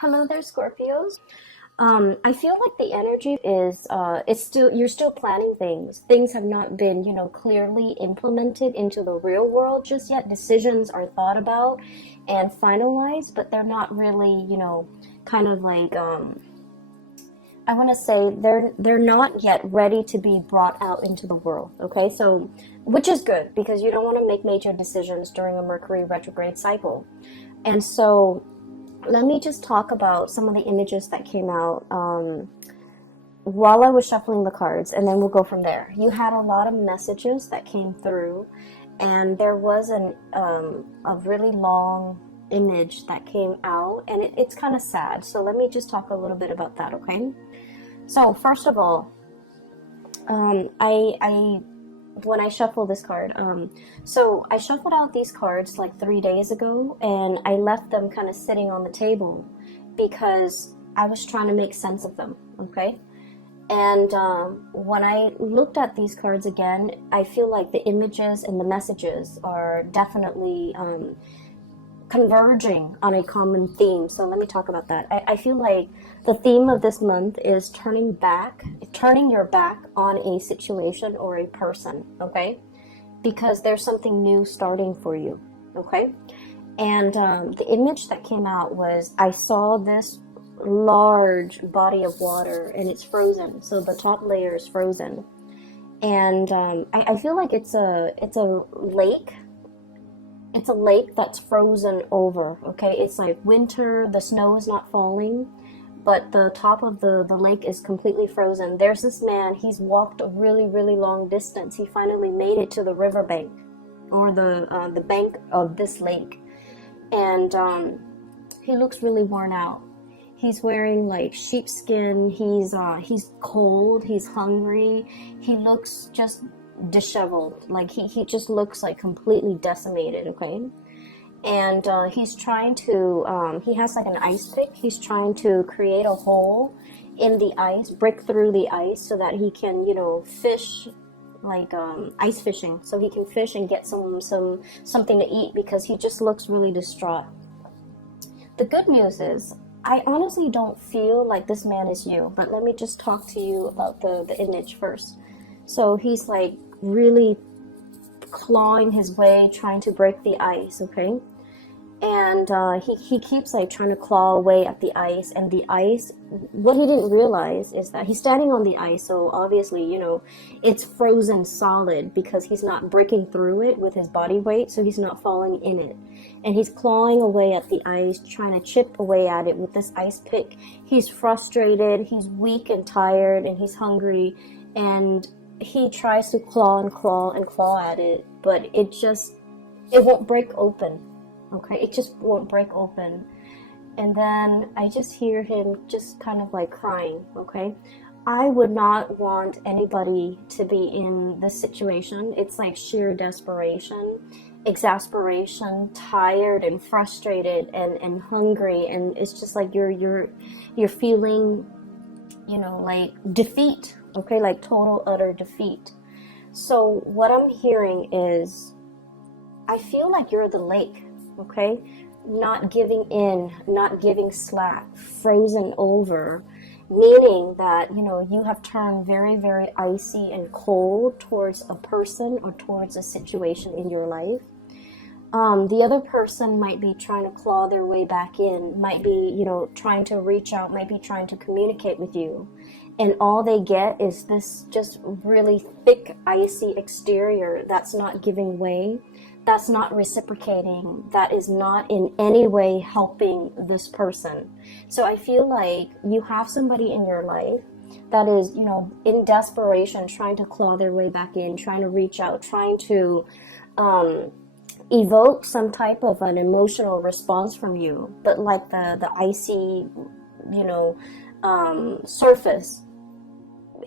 Hello there, Scorpios. I feel like the energy is it's still you're still planning things. Things have not been, clearly implemented into the real world just yet. Decisions are thought about and finalized, but they're not really, kind of like I want to say they're not yet ready to be brought out into the world. Okay, so which is good because you don't want to make major decisions during a Mercury retrograde cycle, and so let me just talk about some of the images that came out while I was shuffling the cards, and then we'll go from there. You had a lot of messages that came through, and there was a really long image that came out, and it's kind of sad. So let me just talk a little bit about that, okay? So first of all, I when I shuffle this card, so I shuffled out these cards like 3 days ago, and I left them kind of sitting on the table because I was trying to make sense of them, okay? And when I looked at these cards again, I feel like the images and the messages are definitely converging on a common theme. So let me talk about that. I feel like the theme of this month is turning your back on a situation or a person, okay? Because there's something new starting for you, okay? And the image that came out was I saw this large body of water and it's frozen. So the top layer is frozen. And I feel like it's a lake. It's a lake that's frozen over, okay? It's like winter, the snow is not falling, but the top of the lake is completely frozen. There's this man, he's walked a really, really long distance. He finally made it to the riverbank, or the bank of this lake. And he looks really worn out. He's wearing like sheepskin, he's cold, he's hungry, he looks just disheveled, like he just looks like completely decimated, okay? And he's trying to he has like an ice pick. He's trying to create a hole in the ice, break through the ice so that he can fish, like ice fishing, so he can fish and get something to eat because he just looks really distraught. The good news is I honestly don't feel like this man is you, but let me just talk to you about the image first. So he's like really clawing his way, trying to break the ice, okay? And he keeps like trying to claw away at the ice, and the ice, what he didn't realize is that he's standing on the ice, so obviously, it's frozen solid because he's not breaking through it with his body weight, so he's not falling in it. And he's clawing away at the ice, trying to chip away at it with this ice pick. He's frustrated, he's weak and tired, and he's hungry, and he tries to claw and claw and claw at it, but it won't break open. Okay, it just won't break open. And then I just hear him just kind of like crying, okay? I would not want anybody to be in this situation. It's like sheer desperation, exasperation, tired and frustrated and hungry, and it's just like you're feeling, like defeat, okay? Like total utter defeat. So what I'm hearing is I feel like you're the lake. Okay, not giving in, not giving slack, frozen over, meaning that, you have turned very, very icy and cold towards a person or towards a situation in your life. The other person might be trying to claw their way back in, might be, trying to reach out, might be trying to communicate with you. And all they get is this just really thick, icy exterior that's not giving way, that's not reciprocating, that is not in any way helping this person. So I feel like you have somebody in your life that is, in desperation, trying to claw their way back in, trying to reach out, trying to evoke some type of an emotional response from you. But like the icy, surface,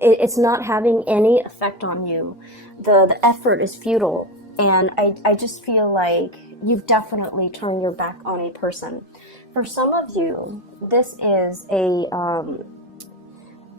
it's not having any effect on you. The effort is futile. And I just feel like you've definitely turned your back on a person. For some of you, this is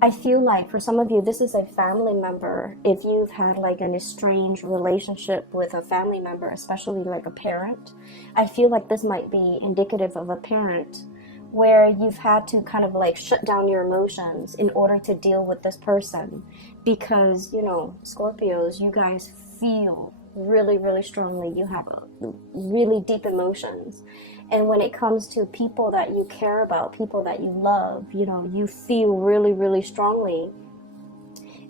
I feel like for some of you, this is a family member. If you've had like an estranged relationship with a family member, especially like a parent, I feel like this might be indicative of a parent where you've had to kind of like shut down your emotions in order to deal with this person, because, you know, Scorpios, you guys feel really, really strongly. You have really deep emotions. And when it comes to people that you care about, people that you love, you know, you feel really, really strongly.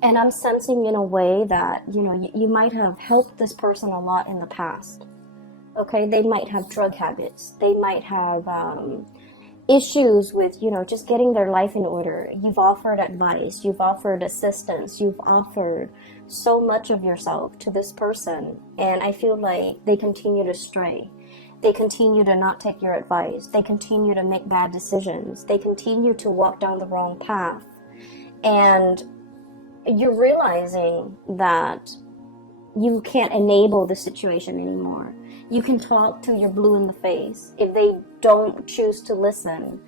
And I'm sensing in a way that, you know, you might have helped this person a lot in the past. Okay, they might have drug habits. They might have issues with, you know, just getting their life in order. You've offered advice. You've offered assistance. You've offered so much of yourself to this person. And I feel like they continue to stray. They continue to not take your advice. They continue to make bad decisions. They continue to walk down the wrong path. And you're realizing that you can't enable the situation anymore. You can talk till you're blue in the face. If they don't choose to listen,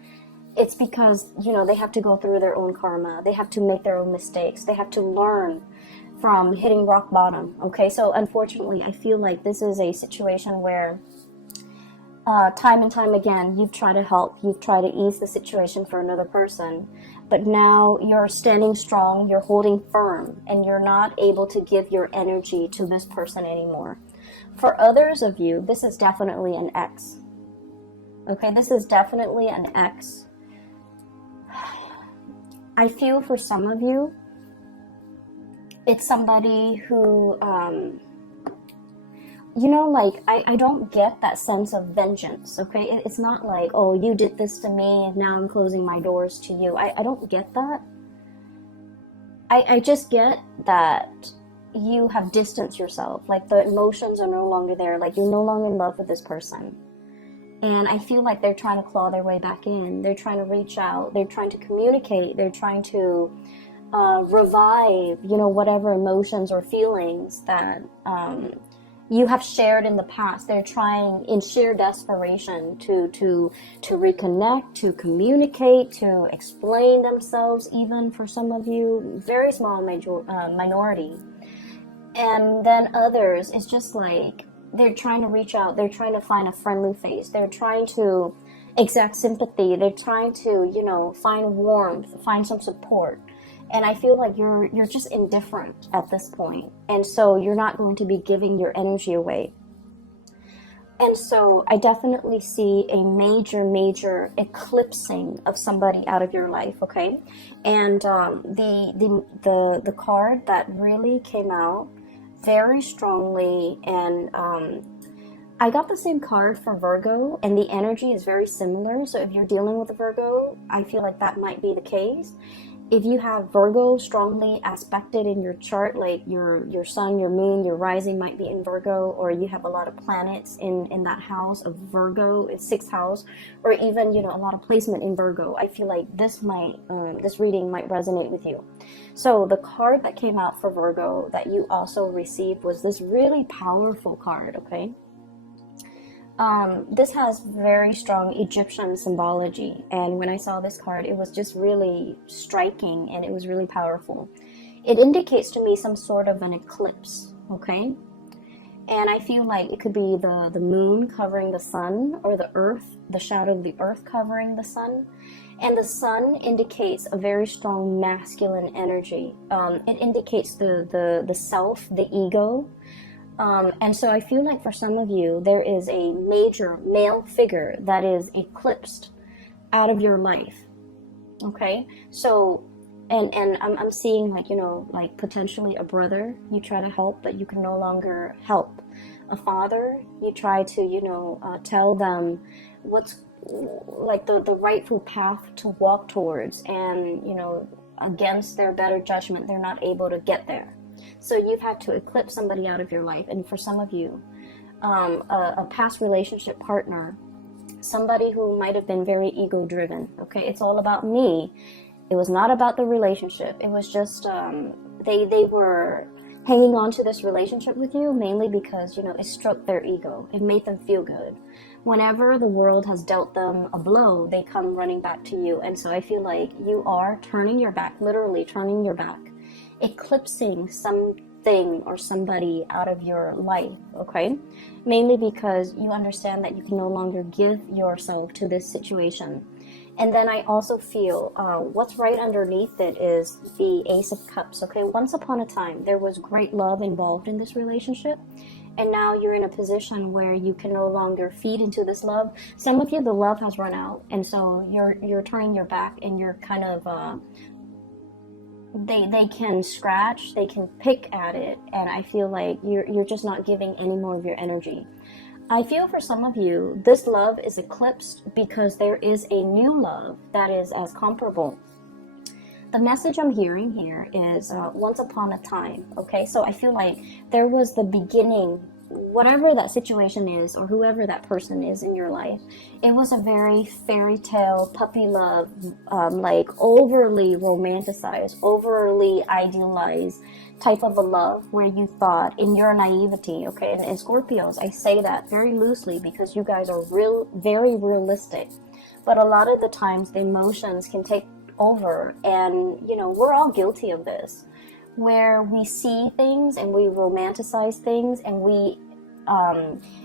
it's because, you know, they have to go through their own karma. They have to make their own mistakes. They have to learn from hitting rock bottom. Okay, so unfortunately, I feel like this is a situation where time and time again, you've tried to help, you've tried to ease the situation for another person, but now you're standing strong, you're holding firm, and you're not able to give your energy to this person anymore. For others of you, this is definitely an ex. Okay, this is definitely an ex. I feel for some of you, it's somebody who, you know, like, I don't get that sense of vengeance, okay? It's not like, oh, you did this to me, and now I'm closing my doors to you. I don't get that. I just get that you have distanced yourself. Like, the emotions are no longer there. Like, you're no longer in love with this person. And I feel like they're trying to claw their way back in. They're trying to reach out. They're trying to communicate. They're trying to revive, you know, whatever emotions or feelings that you have shared in the past. They're trying in sheer desperation to reconnect, to communicate, to explain themselves, even for some of you, very small minority. And then others, it's just like they're trying to reach out, they're trying to find a friendly face, they're trying to exact sympathy, they're trying to, you know, find warmth, find some support. And I feel like you're just indifferent at this point. And so you're not going to be giving your energy away. And so I definitely see a major eclipsing of somebody out of your life, okay? And the card that really came out very strongly, and I got the same card for Virgo, and the energy is very similar. So if you're dealing with a Virgo, I feel like that might be the case. If you have Virgo strongly aspected in your chart, like your sun, your moon, your rising might be in Virgo, or you have a lot of planets in that house of Virgo, it's 6th house, or even, you know, a lot of placement in Virgo, I feel like this reading might resonate with you. So the card that came out for Virgo that you also received was this really powerful card, okay? This has very strong Egyptian symbology, and when I saw this card, it was just really striking, and it was really powerful. It indicates to me some sort of an eclipse, okay? And I feel like it could be the moon covering the sun, or the earth, the shadow of the earth covering the sun. And the sun indicates a very strong masculine energy. It indicates the self, the ego. And so I feel like for some of you, there is a major male figure that is eclipsed out of your life. Okay? So, and I'm seeing, like, you know, like potentially a brother you try to help, but you can no longer help. A father, you try to, you know, tell them what's like the rightful path to walk towards, and, you know, against their better judgment, they're not able to get there. So you've had to eclipse somebody out of your life. And for some of you, a past relationship partner, somebody who might have been very ego-driven, okay? It's all about me. It was not about the relationship. It was just, they were hanging on to this relationship with you mainly because, you know, it stroked their ego. It made them feel good. Whenever the world has dealt them a blow, they come running back to you. And so I feel like you are turning your back, literally turning your back, eclipsing some thing or somebody out of your life, okay? Mainly because you understand that you can no longer give yourself to this situation. And then I also feel what's right underneath it is the Ace of Cups, okay? Once upon a time, there was great love involved in this relationship. And now you're in a position where you can no longer feed into this love. Some of you, the love has run out. And so you're turning your back and you're kind of, they can scratch, they can pick at it. And I feel like you're just not giving any more of your energy. I feel for some of you, this love is eclipsed because there is a new love that is as comparable. The message I'm hearing here is once upon a time, okay? So I feel like there was the beginning, whatever that situation is or whoever that person is in your life, it was a very fairy tale, puppy love, like overly romanticized, overly idealized type of a love where you thought in your naivety, okay? And Scorpios, I say that very loosely because you guys are very realistic. But a lot of the times the emotions can take over, and you know, we're all guilty of this, where we see things and we romanticize things and we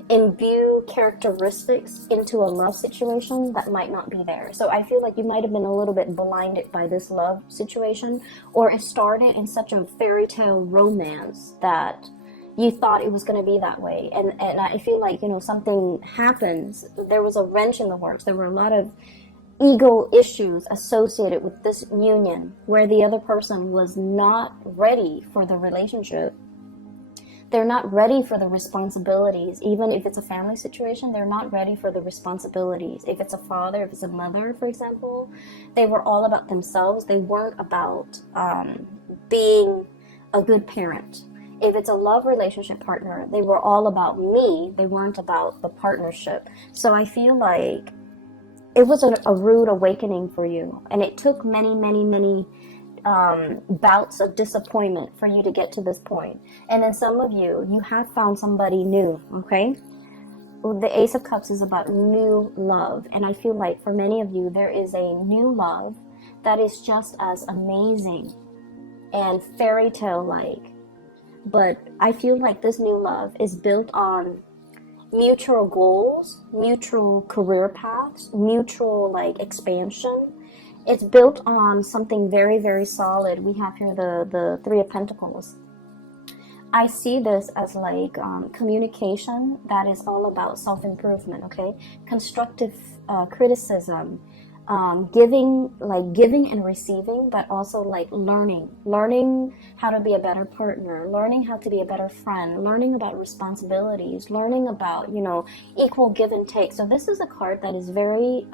imbue characteristics into a love situation that might not be there. So I feel like you might have been a little bit blinded by this love situation, or it started in such a fairy tale romance that you thought it was going to be that way. And I feel like, you know, something happens. There was a wrench in the works. There were a lot of ego issues associated with this union where the other person was not ready for the relationship. They're not ready for the responsibilities. Even if it's a family situation, they're not ready for the responsibilities. If it's a father, if it's a mother, for example, they were all about themselves. They weren't about being a good parent. If it's a love relationship partner, they were all about me. They weren't about the partnership. So I feel like it was a rude awakening for you. And it took many bouts of disappointment for you to get to this point. And then some of you have found somebody new, okay? The Ace of Cups is about new love. And I feel like for many of you, there is a new love that is just as amazing and fairy tale-like. But I feel like this new love is built on mutual goals, mutual career paths, mutual like expansion. It's built on something very solid. We have here the Three of Pentacles. I see this as like communication that is all about self-improvement, okay? Constructive criticism, giving and receiving, but also like learning how to be a better partner, learning how to be a better friend, learning about responsibilities, learning about, you know, equal give and take. So this is a card that is very,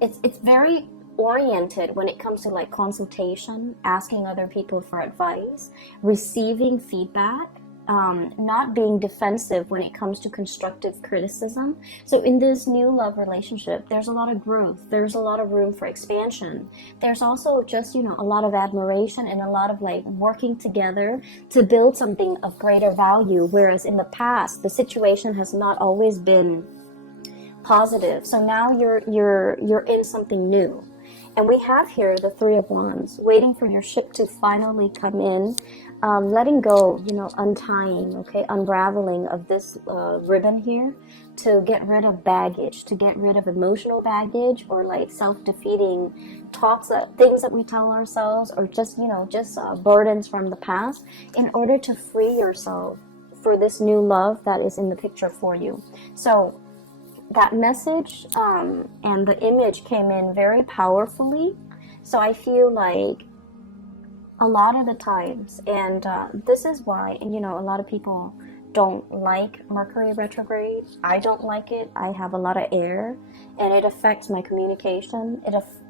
it's very oriented when it comes to like consultation, asking other people for advice, receiving feedback, not being defensive when it comes to constructive criticism. So in this new love relationship, there's a lot of growth. There's a lot of room for expansion. There's also just, you know, a lot of admiration and a lot of like working together to build something of greater value. Whereas in the past, the situation has not always been positive. So now you're in something new. And we have here the Three of Wands, waiting for your ship to finally come in, letting go, you know, untying, okay, unraveling of this ribbon here to get rid of baggage, to get rid of emotional baggage or like self-defeating talks, things that we tell ourselves, or just, you know, just burdens from the past, in order to free yourself for this new love that is in the picture for you. So that message and the image came in very powerfully. So I feel like a lot of the times, and this is why, you know, a lot of people don't like Mercury retrograde. I don't like it. I have a lot of air and it affects my communication.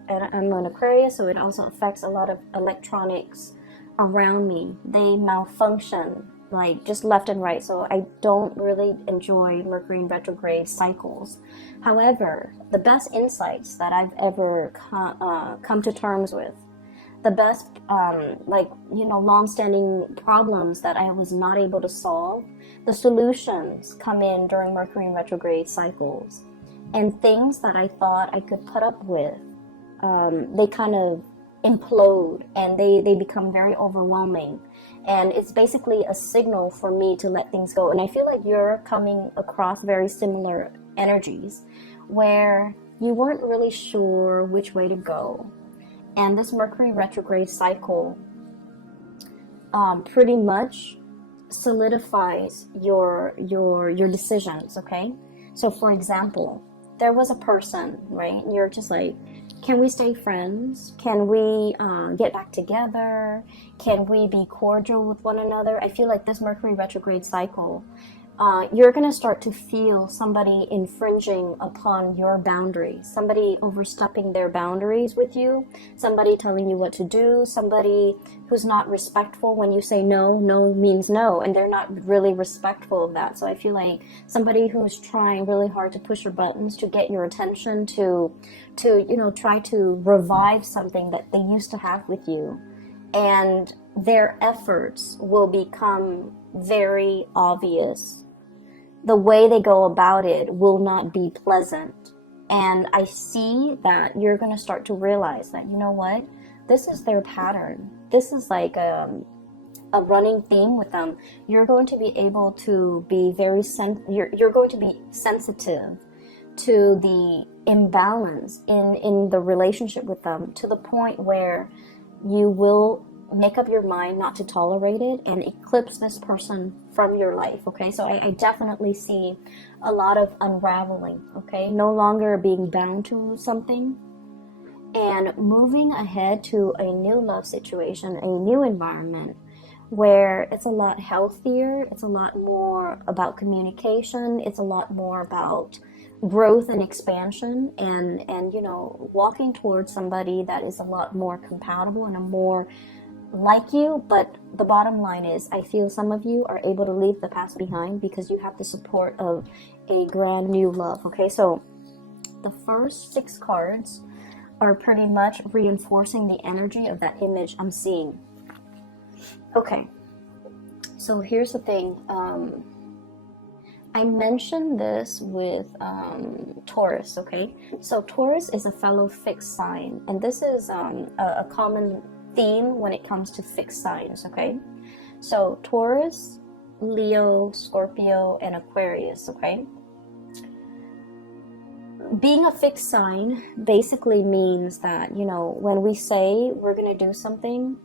I'm an Aquarius, so it also affects a lot of electronics around me. They malfunction like just left and right. So I don't really enjoy Mercury in retrograde cycles. However, the best insights that I've ever come to terms with, the best, like, you know, long-standing problems that I was not able to solve, the solutions come in during Mercury in retrograde cycles. And things that I thought I could put up with, they kind of implode, and they become very overwhelming. And it's basically a signal for me to let things go. And I feel like you're coming across very similar energies where you weren't really sure which way to go. And this Mercury retrograde cycle pretty much solidifies your decisions, okay? So for example, there was a person, right? You're just like, can we stay friends? Can we get back together? Can we be cordial with one another? I feel like this Mercury retrograde cycle, you're going to start to feel somebody infringing upon your boundaries, somebody overstepping their boundaries with you, somebody telling you what to do, somebody who's not respectful when you say no. No means no, and they're not really respectful of that. So I feel like somebody who's trying really hard to push your buttons, to get your attention, to try to revive something that they used to have with you, and their efforts will become very obvious. The way they go about it will not be pleasant. And I see that you're going to start to realize that, you know what, this is their pattern. This is like a running theme with them. You're going to be able to be you're going to be sensitive to the imbalance in the relationship with them, to the point where you will make up your mind not to tolerate it and eclipse this person from your life, okay? So I definitely see a lot of unraveling, okay? No longer being bound to something and moving ahead to a new love situation, a new environment where it's a lot healthier, it's a lot more about communication, it's a lot more about growth and expansion, and walking towards somebody that is a lot more compatible and a more like you. But the bottom line is, I feel some of you are able to leave the past behind because you have the support of a brand new love, okay? So the first 6 cards are pretty much reinforcing the energy of that image I'm seeing. Okay, so here's the thing. I mentioned this with Taurus, okay? So Taurus is a fellow fixed sign, and this is a common theme when it comes to fixed signs, okay? So Taurus, Leo, Scorpio, and Aquarius, okay? Being a fixed sign basically means that, when we say we're going to do something,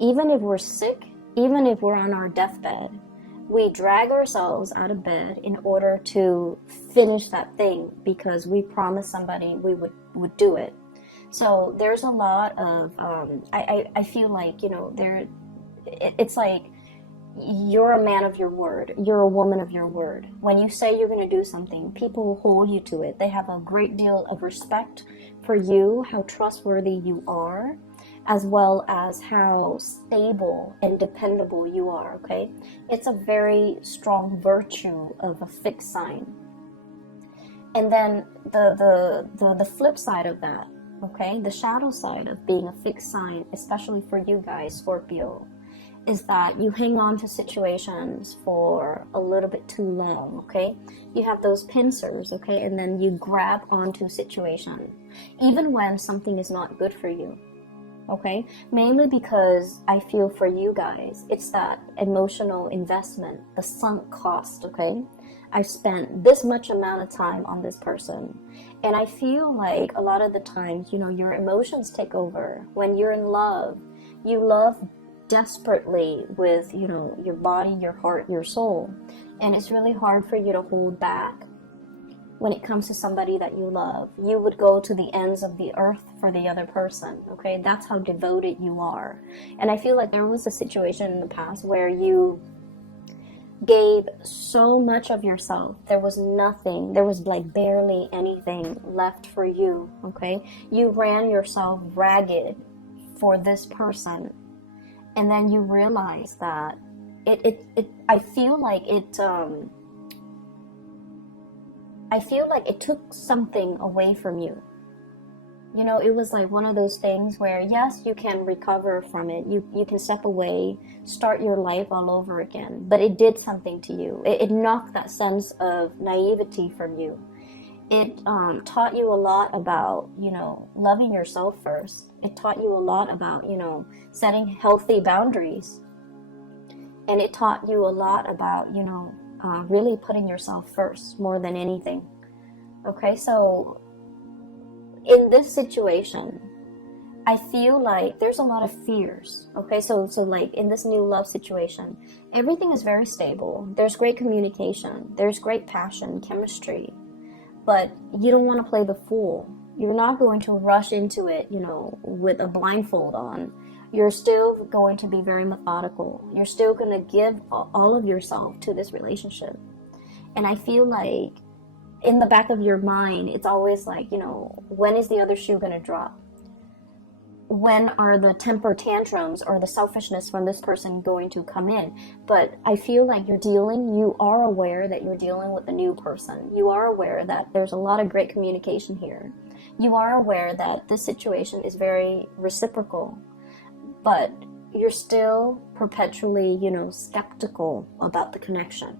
even if we're sick, even if we're on our deathbed, we drag ourselves out of bed in order to finish that thing because we promised somebody we would do it. So there's a lot of, I feel like, it's like you're a man of your word. You're a woman of your word. When you say you're going to do something, people will hold you to it. They have a great deal of respect for you, how trustworthy you are, as well as how stable and dependable you are, okay? It's a very strong virtue of a fixed sign. And then the flip side of that, okay, the shadow side of being a fixed sign, especially for you guys, Scorpio, is that you hang on to situations for a little bit too long, okay? You have those pincers, okay, and then you grab onto a situation, even when something is not good for you. Okay, mainly because I feel for you guys, it's that emotional investment, the sunk cost, okay? I've spent this much amount of time on this person. And I feel like a lot of the times, your emotions take over. When you're in love, you love desperately with, your body, your heart, your soul. And it's really hard for you to hold back. When it comes to somebody that you love, you would go to the ends of the earth for the other person, okay? That's how devoted you are. And I feel like there was a situation in the past where you gave so much of yourself. There was nothing, there was like barely anything left for you, okay? You ran yourself ragged for this person. And then you realize that I feel like it took something away from you. It was like one of those things where, yes, you can recover from it. You can step away, start your life all over again. But it did something to you. It knocked that sense of naivety from you. It taught you a lot about, loving yourself first. It taught you a lot about, setting healthy boundaries. And it taught you a lot about, really putting yourself first more than anything. Okay, so in this situation, I feel like there's a lot of fears. Okay, so like in this new love situation, everything is very stable. There's great communication. There's great passion, chemistry. But you don't want to play the fool. You're not going to rush into it, with a blindfold on. You're still going to be very methodical. You're still going to give all of yourself to this relationship. And I feel like in the back of your mind, it's always like, when is the other shoe going to drop? When are the temper tantrums or the selfishness from this person going to come in? But I feel like you are aware that you're dealing with a new person. You are aware that there's a lot of great communication here. You are aware that this situation is very reciprocal, but you're still perpetually, skeptical about the connection.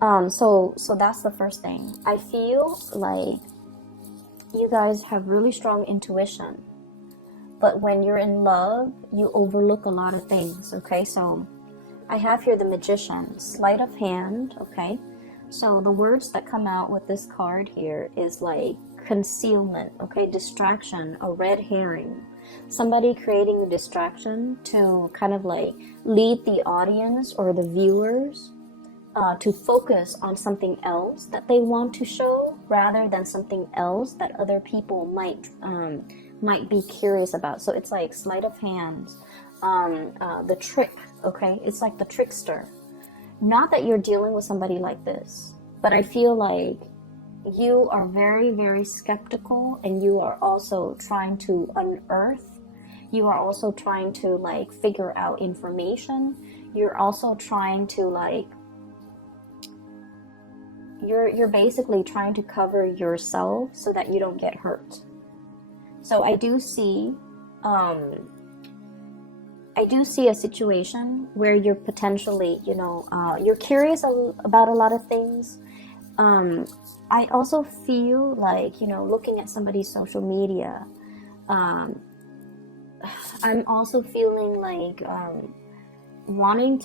So that's the first thing. I feel like you guys have really strong intuition, but when you're in love, you overlook a lot of things. Okay, so I have here the Magician, sleight of hand. Okay, so the words that come out with this card here is like concealment, okay, distraction, a red herring, somebody creating a distraction to kind of like lead the audience or the viewers to focus on something else that they want to show rather than something else that other people might be curious about. So it's like sleight of hands, the trick, okay? It's like the trickster. Not that you're dealing with somebody like this, but I feel like you are very, very skeptical, and you are also trying to unearth. You are also trying to like figure out information. You're also trying to like you're basically trying to cover yourself so that you don't get hurt. So I do see a situation where you're potentially, you're curious about a lot of things. I also feel like, looking at somebody's social media, I'm also feeling like wanting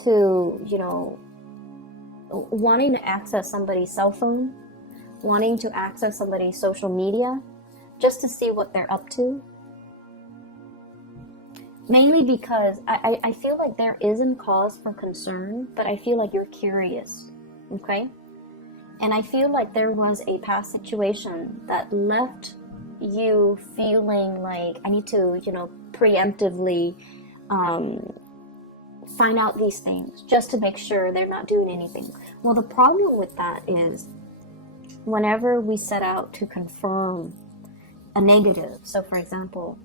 to access somebody's cell phone, wanting to access somebody's social media, just to see what they're up to. Mainly because I feel like there isn't cause for concern, but I feel like you're curious, okay? And I feel like there was a past situation that left you feeling like I need to, preemptively find out these things just to make sure they're not doing anything. Well, the problem with that is whenever we set out to confirm a negative, so for example,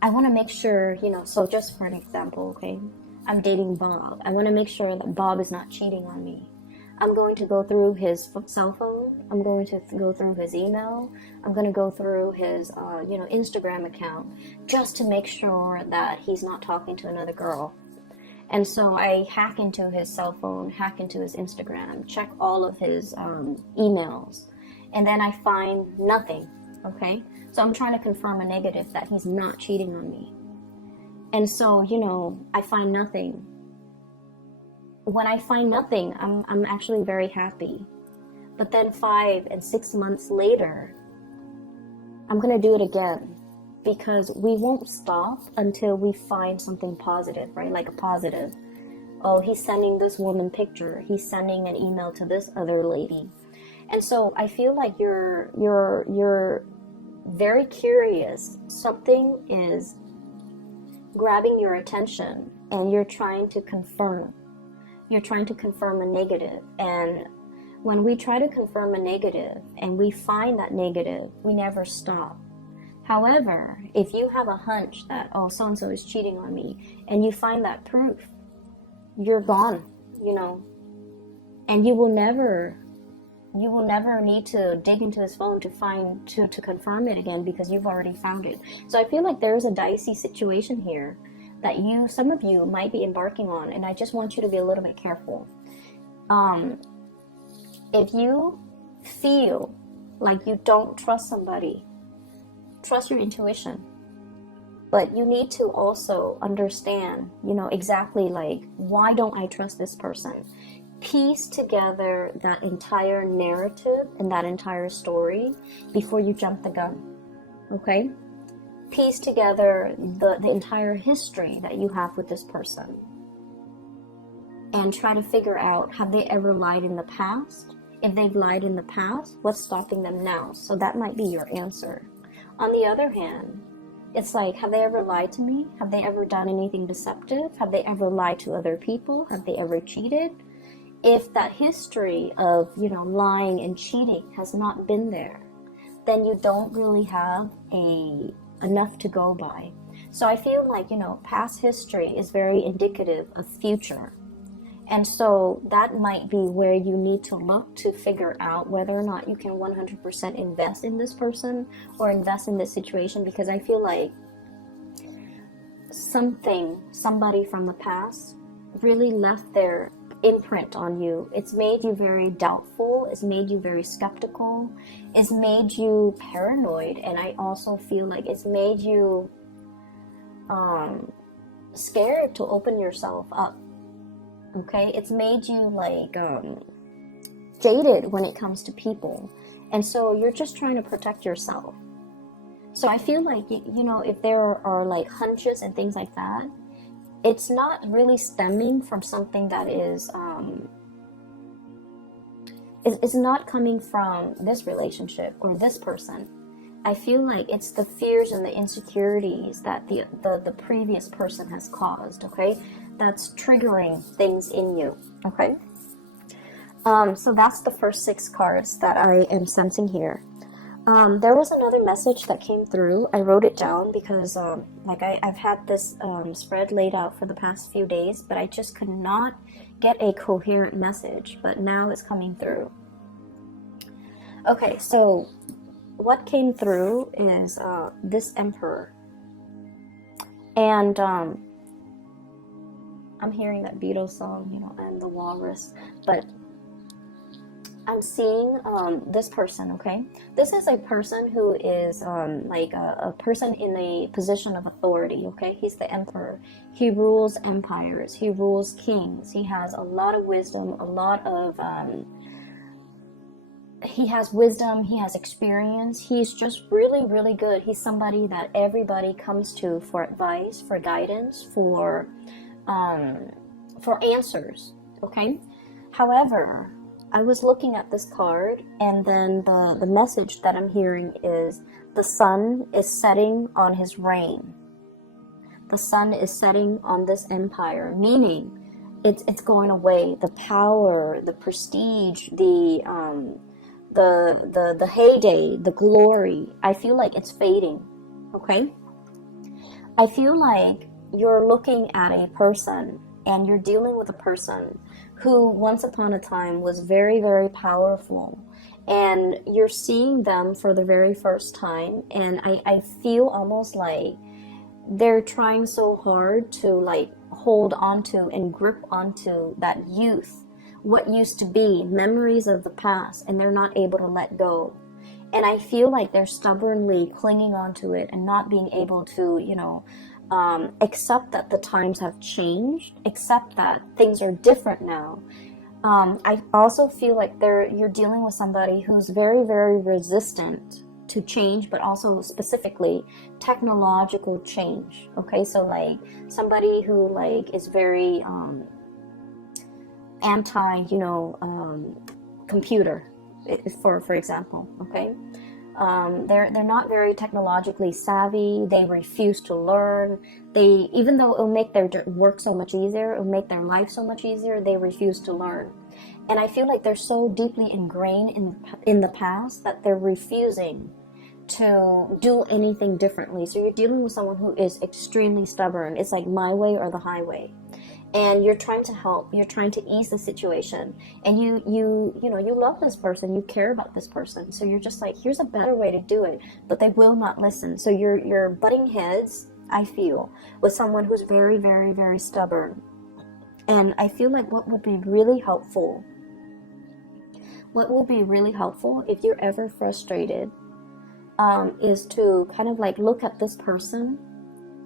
I want to make sure, so just for an example, okay, I'm dating Bob. I want to make sure that Bob is not cheating on me. I'm going to go through his cell phone. I'm going to go through his email. I'm going to go through his, Instagram account just to make sure that he's not talking to another girl. And so I hack into his cell phone, hack into his Instagram, check all of his emails, and then I find nothing, okay? So I'm trying to confirm a negative that he's not cheating on me. And so, I find nothing. When I find nothing, I'm actually very happy. But then 5 and 6 months later, I'm going to do it again. Because we won't stop until we find something positive, right? Like a positive. Oh, he's sending this woman picture. He's sending an email to this other lady. And so I feel like you're very curious. Something is grabbing your attention and you're trying to confirm. You're trying to confirm a negative. And when we try to confirm a negative and we find that negative, we never stop. However, if you have a hunch that, oh, so-and-so is cheating on me, and you find that proof, you're gone, and you will never need to dig into his phone to confirm it again, because you've already found it. So I feel like there's a dicey situation here that some of you might be embarking on, and I just want you to be a little bit careful. If you feel like you don't trust somebody, trust your intuition. But you need to also understand, exactly like, why don't I trust this person? Piece together that entire narrative and that entire story before you jump the gun, okay? Piece together the entire history that you have with this person. And try to figure out, have they ever lied in the past? If they've lied in the past, what's stopping them now? So that might be your answer. On the other hand, it's like, have they ever lied to me? Have they ever done anything deceptive? Have they ever lied to other people? Have they ever cheated? If that history of, lying and cheating has not been there, then you don't really have enough to go by. So I feel like, past history is very indicative of future. And so that might be where you need to look to figure out whether or not you can 100% invest in this person or invest in this situation, because I feel like somebody from the past really left their imprint on you. It's made you very doubtful. It's made you very skeptical. It's made you paranoid. And I also feel like it's made you scared to open yourself up. Okay, it's made you like jaded when it comes to people, and so you're just trying to protect yourself. So I feel like, if there are like hunches and things like that, it's not really stemming from something that is it's not coming from this relationship or this person. I feel like it's the fears and the insecurities that the previous person has caused, okay? That's triggering things in you, okay? So that's the first 6 cards that I am sensing here. There was another message that came through. I wrote it down because I've had this spread laid out for the past few days, but I just could not get a coherent message, but now it's coming through. Okay, so what came through is this Emperor. And I'm hearing that Beatles song, and the walrus, but I'm seeing this person, okay? This is a person who is like a person in a position of authority, okay? He's the Emperor. He rules empires. He rules kings. He has a lot of wisdom, he has wisdom, he has experience. He's just really, really good. He's somebody that everybody comes to for advice, for guidance, for answers, okay? However, I was looking at this card, and then the message that I'm hearing is the sun is setting on his reign. The sun is setting on this empire, meaning it's going away. The power, the prestige, the heyday, the glory, I feel like it's fading, okay? I feel like you're looking at a person and you're dealing with a person who once upon a time was very, very powerful, and you're seeing them for the very first time, and I feel almost like they're trying so hard to like hold onto and grip onto that youth, what used to be, memories of the past, and they're not able to let go. And I feel like they're stubbornly clinging onto it and not being able to, accept that the times have changed, accept that things are different now. I also feel like you're dealing with somebody who's very, very resistant to change, but also specifically technological change. Okay, so like somebody who like is very anti, computer, for example. Okay. They're not very technologically savvy. They refuse to learn. Even though it'll make their work so much easier, it'll make their life so much easier, they refuse to learn. And I feel like they're so deeply ingrained in the past that they're refusing to do anything differently. So you're dealing with someone who is extremely stubborn. It's like my way or the highway. And you're trying to help, you're trying to ease the situation, and you love this person, you care about this person, so you're just like, here's a better way to do it, but they will not listen. So you're butting heads, I feel, with someone who's very, very, very stubborn. And I feel like what would be really helpful what will be really helpful if you're ever frustrated is to kind of like look at this person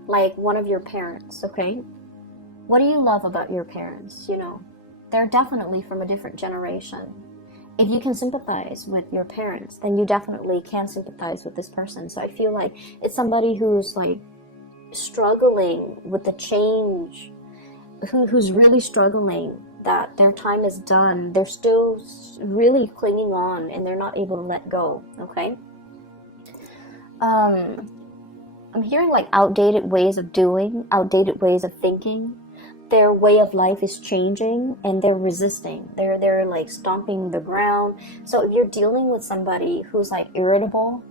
like one of your parents, okay? What do you love about your parents? You know, they're definitely from a different generation. If you can sympathize with your parents, then you definitely can sympathize with this person. So I feel like it's somebody who's like struggling with the change, who's really struggling that their time is done. They're still really clinging on and they're not able to let go, okay? I'm hearing like outdated ways of doing, outdated ways of thinking. Their way of life is changing and they're resisting. They're like stomping the ground. So if you're dealing with somebody who's like irritable,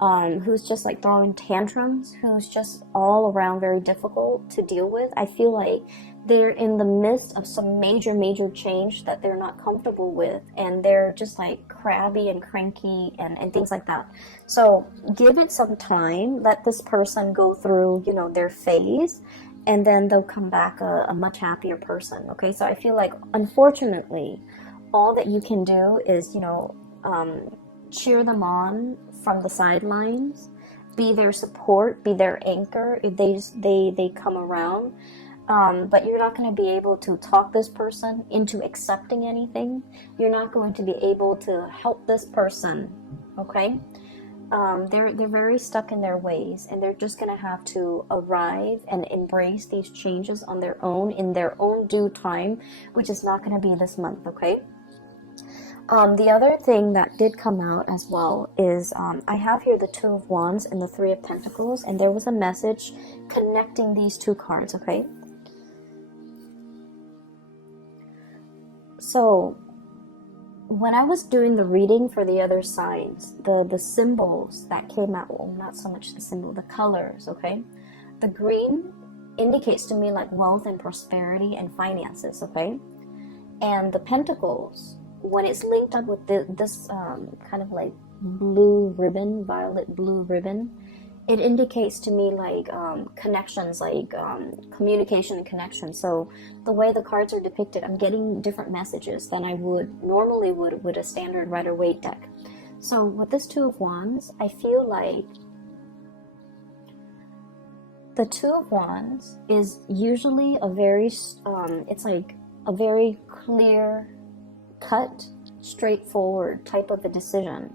who's just like throwing tantrums, who's just all around very difficult to deal with, I feel like they're in the midst of some major change that they're not comfortable with, and they're just like crabby and cranky and things like that. So give it some time, let this person go through, you know, their phase, and then they'll come back a much happier person, okay? So I feel like, unfortunately, all that you can do is, you know, cheer them on from the sidelines, be their support, be their anchor if they come around. But you're not going to be able to talk this person into accepting anything. You're not going to be able to help this person, okay? They're very stuck in their ways, and they're just going to have to arrive and embrace these changes on their own in their own due time, which is not going to be this month, okay? The other thing that did come out as well is I have here the Two of Wands and the Three of Pentacles, and there was a message connecting these two cards, okay? So when I was doing the reading for the other signs, the symbols that came out, well, not so much the symbol, the colors, okay? The green indicates to me like wealth and prosperity and finances, okay? And the pentacles, when it's linked up with this kind of like blue ribbon, violet blue ribbon, it indicates to me like connections, like communication and connection. So the way the cards are depicted, I'm getting different messages than I would normally would with a standard Rider-Waite deck. So with this Two of Wands, I feel like the Two of Wands is usually a very, it's like a very clear cut, straightforward type of a decision.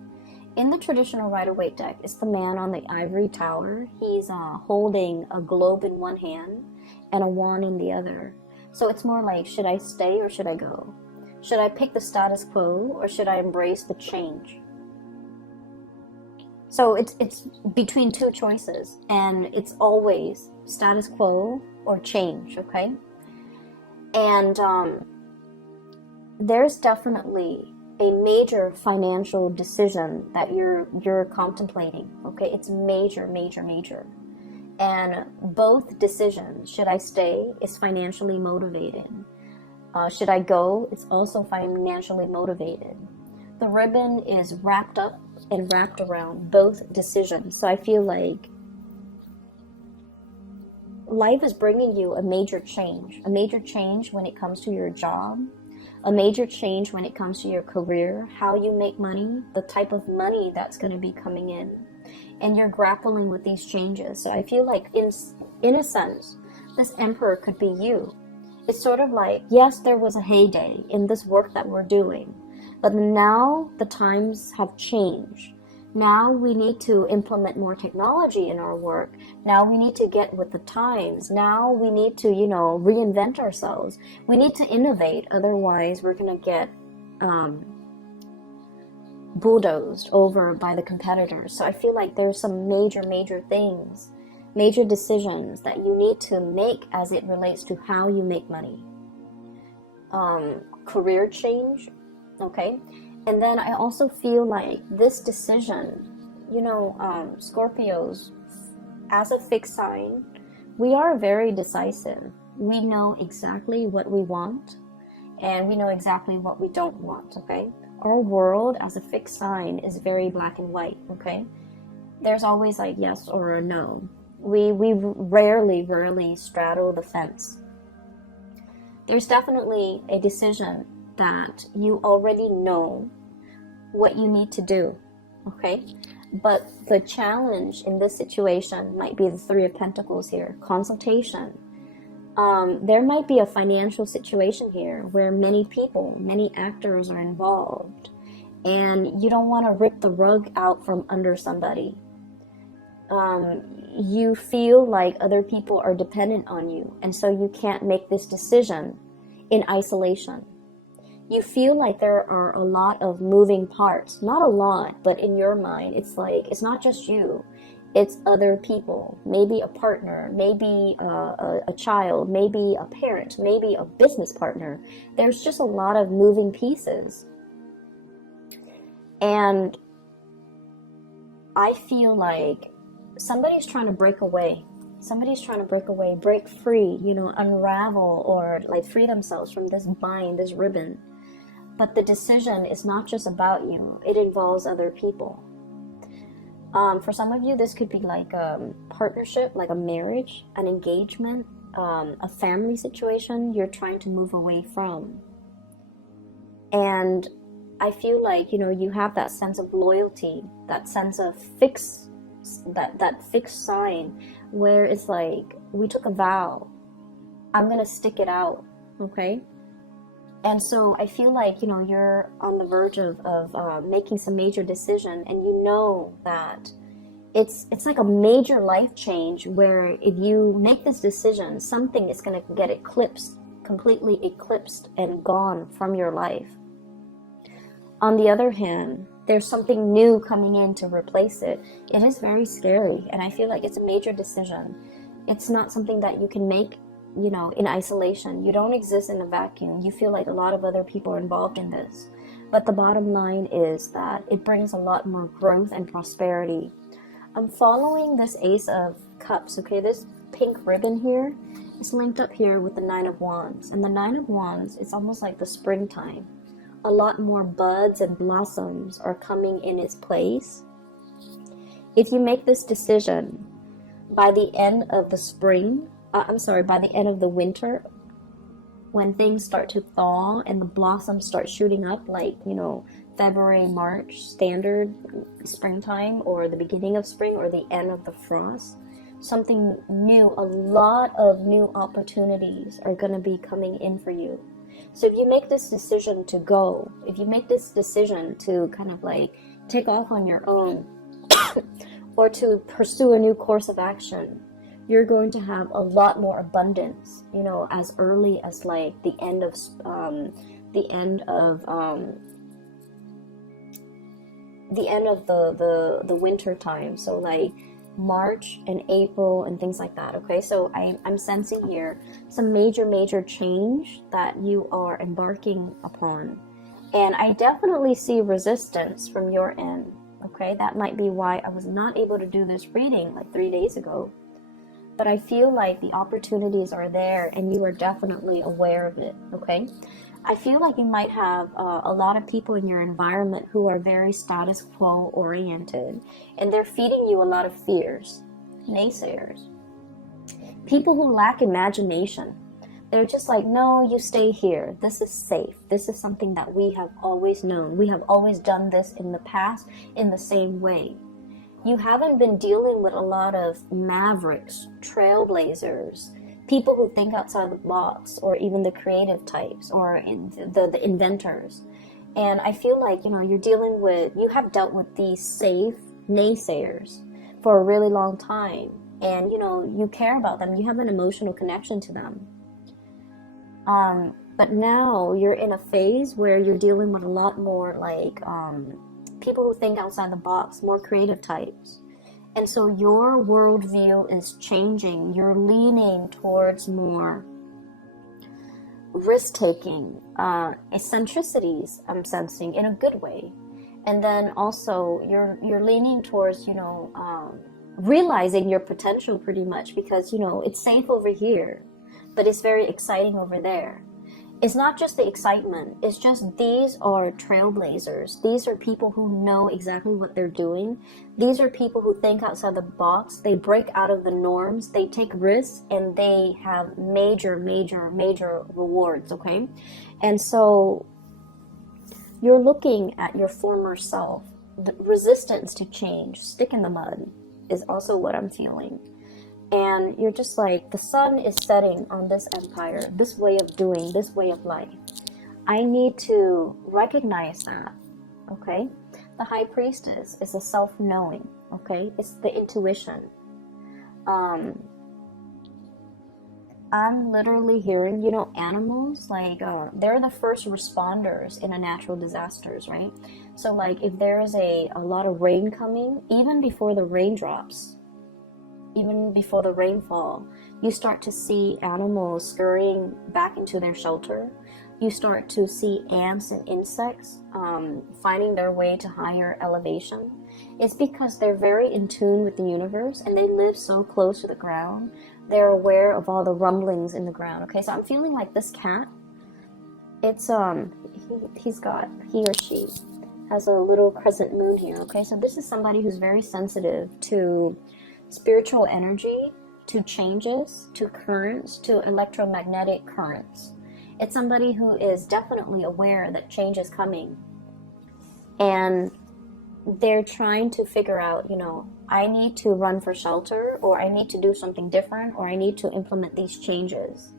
In the traditional Rider-Waite deck, it's the man on the ivory tower. He's holding a globe in one hand and a wand in the other. So it's more like, should I stay or should I go? Should I pick the status quo or should I embrace the change? So it's between two choices, and it's always status quo or change, okay? And there's definitely a major financial decision that you're contemplating, okay? It's major. And both decisions, should I stay, is financially motivated. Should I go, it's also financially motivated. The ribbon is wrapped up and wrapped around both decisions. So I feel like life is bringing you a major change when it comes to your job, a major change when it comes to your career, how you make money, the type of money that's going to be coming in. And you're grappling with these changes. So I feel like in a sense, this Emperor could be you. It's sort of like, yes, there was a heyday in this work that we're doing, but now the times have changed. Now we need to implement more technology in our work. Now we need to get with the times. Now we need to, reinvent ourselves. We need to innovate. Otherwise, we're going to get bulldozed over by the competitors. So I feel like there's some major things, major decisions that you need to make as it relates to how you make money. Career change, okay? And then I also feel like this decision, Scorpios, as a fixed sign, we are very decisive. We know exactly what we want, and we know exactly what we don't want, okay? Our world as a fixed sign is very black and white, okay? There's always like yes or a no. We rarely straddle the fence. There's definitely a decision that you already know what you need to do, okay? But the challenge in this situation might be the Three of Pentacles here, consultation. There might be a financial situation here where many people, many actors are involved, and you don't want to rip the rug out from under somebody. You feel like other people are dependent on you, and so you can't make this decision in isolation. You feel like there are a lot of moving parts. Not a lot, but in your mind, it's like, it's not just you. It's other people, maybe a partner, maybe a child, maybe a parent, maybe a business partner. There's just a lot of moving pieces. And I feel like somebody's trying to break away. Somebody's trying to break away, break free, you know, unravel, or like free themselves from this bind, this ribbon. But the decision is not just about you. It involves other people. For some of you, this could be like a partnership, like a marriage, an engagement, a family situation you're trying to move away from. And I feel like, you know, you have that sense of loyalty, that sense of that fixed sign where it's like, we took a vow, I'm going to stick it out, okay? And so I feel like, you know, you're on the verge of making some major decision, and you know that it's like a major life change where if you make this decision, something is going to get eclipsed, completely eclipsed and gone from your life. On the other hand, there's something new coming in to replace it. It is very scary, and I feel like it's a major decision. It's not something that you can make, you know, in isolation. You don't exist in a vacuum. You feel like a lot of other people are involved in this. But the bottom line is that it brings a lot more growth and prosperity. I'm following this Ace of Cups, okay? This pink ribbon here is linked up here with the Nine of Wands. And the Nine of Wands, it's almost like the springtime. A lot more buds and blossoms are coming in its place. If you make this decision by the end of the spring, by the end of the winter, when things start to thaw and the blossoms start shooting up, like, you know, February, March, standard springtime, or the beginning of spring, or the end of the frost, something new, a lot of new opportunities are going to be coming in for you. So if you make this decision to go, if you make this decision to kind of like take off on your own, or to pursue a new course of action, you're going to have a lot more abundance, you know, as early as like the end of the winter time. So like March and April and things like that. Okay, so I'm sensing here some major change that you are embarking upon, and I definitely see resistance from your end. Okay, that might be why I was not able to do this reading like 3 days ago, but I feel like the opportunities are there and you are definitely aware of it. Okay, I feel like you might have a lot of people in your environment who are very status quo oriented, and they're feeding you a lot of fears. Naysayers. People who lack imagination. They're just like, no, you stay here. This is safe. This is something that we have always known. We have always done this in the past in the same way. You haven't been dealing with a lot of mavericks, trailblazers, people who think outside the box, or even the creative types, or the inventors. And I feel like, you know, you have dealt with these safe naysayers for a really long time. And, you know, you care about them. You have an emotional connection to them. But now you're in a phase where you're dealing with a lot more like people who think outside the box, more creative types. And so your worldview is changing. You're leaning towards more risk-taking, eccentricities, I'm sensing, in a good way. And then also you're leaning towards, you know, realizing your potential pretty much, because, you know, it's safe over here, but it's very exciting over there. It's not just the excitement. It's just these are trailblazers. These are people who know exactly what they're doing. These are people who think outside the box. They break out of the norms. They take risks, and they have major rewards, okay? And so You're looking at your former self. The resistance to change, stick in the mud, is also what I'm feeling. And you're just like, the sun is setting on this empire, this way of doing, this way of life. I need to recognize that, okay? The high priestess is a self-knowing, okay? It's the intuition. I'm literally hearing, you know, animals, like, they're the first responders in a natural disasters, right? So, like, if there is a lot of rain coming, even before the raindrops, even before the rainfall, you start to see animals scurrying back into their shelter. You start to see ants and insects finding their way to higher elevation. It's because they're very in tune with the universe and they live so close to the ground. They're aware of all the rumblings in the ground. Okay, so I'm feeling like this cat, it's he or she has a little crescent moon here. Okay, so this is somebody who's very sensitive to spiritual energy, to changes, to currents, to electromagnetic currents. It's somebody who is definitely aware that change is coming. And they're trying to figure out, you know, I need to run for shelter, or I need to do something different, or I need to implement these changes.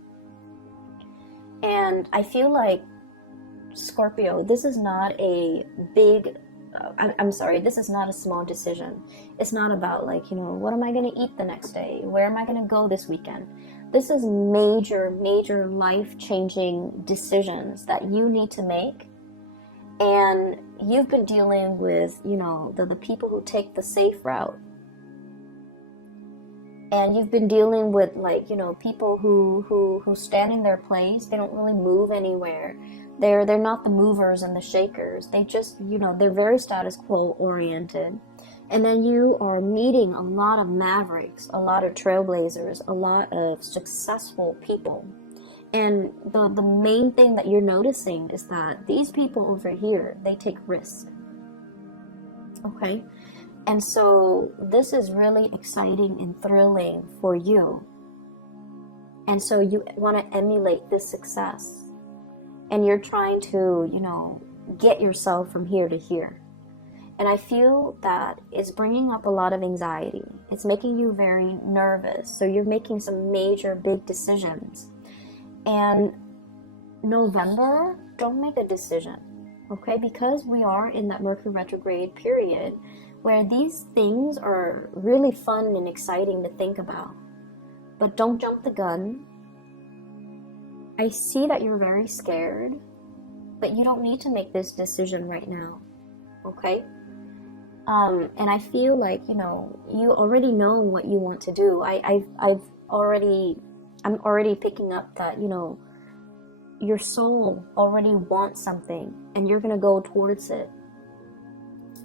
And I feel like, Scorpio, this is not a big, I'm sorry, this is not a small decision. It's not about, like, you know, what am I going to eat the next day? Where am I going to go this weekend? This is major, major life-changing decisions that you need to make. And you've been dealing with, you know, the people who take the safe route. And you've been dealing with, like, you know, people who stand in their place. They don't really move anywhere. They're not the movers and the shakers. They just, you know, they're very status quo oriented. And then you are meeting a lot of mavericks, a lot of trailblazers, a lot of successful people. And the main thing that you're noticing is that these people over here, they take risks. Okay? And so this is really exciting and thrilling for you. And so you want to emulate this success. And you're trying to, you know, get yourself from here to here. And I feel that it's bringing up a lot of anxiety. It's making you very nervous. So you're making some major big decisions. And November, don't make a decision, okay? Because we are in that Mercury retrograde period where these things are really fun and exciting to think about. But don't jump the gun. I see that you're very scared, but you don't need to make this decision right now, okay? And I feel like, you know, you already know what you want to do. I'm already picking up that, you know, your soul already wants something and you're going to go towards it.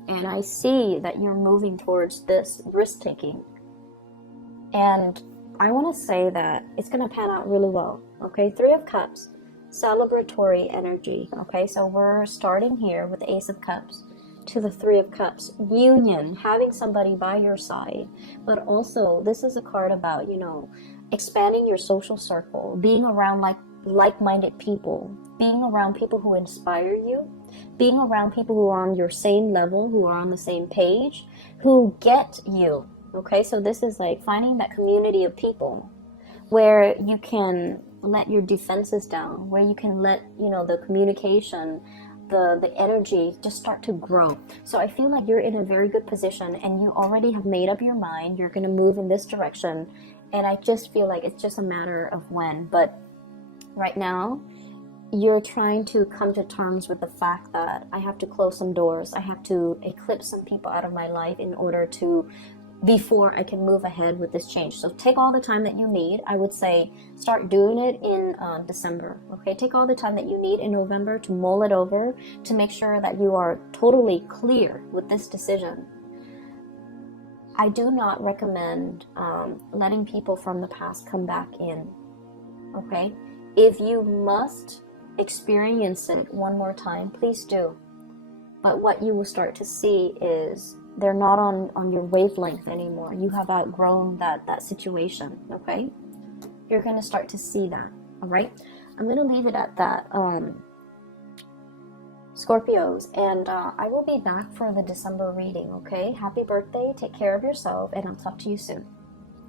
And I see that you're moving towards this risk-taking. And I want to say that it's going to pan out really well, okay? 3 of Cups, celebratory energy, okay? So we're starting here with the Ace of Cups to the 3 of Cups, union, having somebody by your side. But also, this is a card about, you know, expanding your social circle, being around like-minded people, being around people who inspire you, being around people who are on your same level, who are on the same page, who get you, okay? So this is like finding that community of people where you can let your defenses down, where you can let, you know, the communication, the energy just start to grow. So I feel like you're in a very good position and you already have made up your mind. You're going to move in this direction. And I just feel like it's just a matter of when. But right now, you're trying to come to terms with the fact that I have to close some doors. I have to eclipse some people out of my life in order to, before I can move ahead with this change. So take all the time that you need. I would say start doing it in December. Okay, take all the time that you need in November to mull it over, to make sure that you are totally clear with this decision. I do not recommend letting people from the past come back in. Okay, if you must experience it one more time, please do. But what you will start to see is they're not on your wavelength anymore. You have outgrown that situation, okay? You're going to start to see that, all right? I'm going to leave it at that. Scorpios, and I will be back for the December reading, okay? Happy birthday, take care of yourself, and I'll talk to you soon.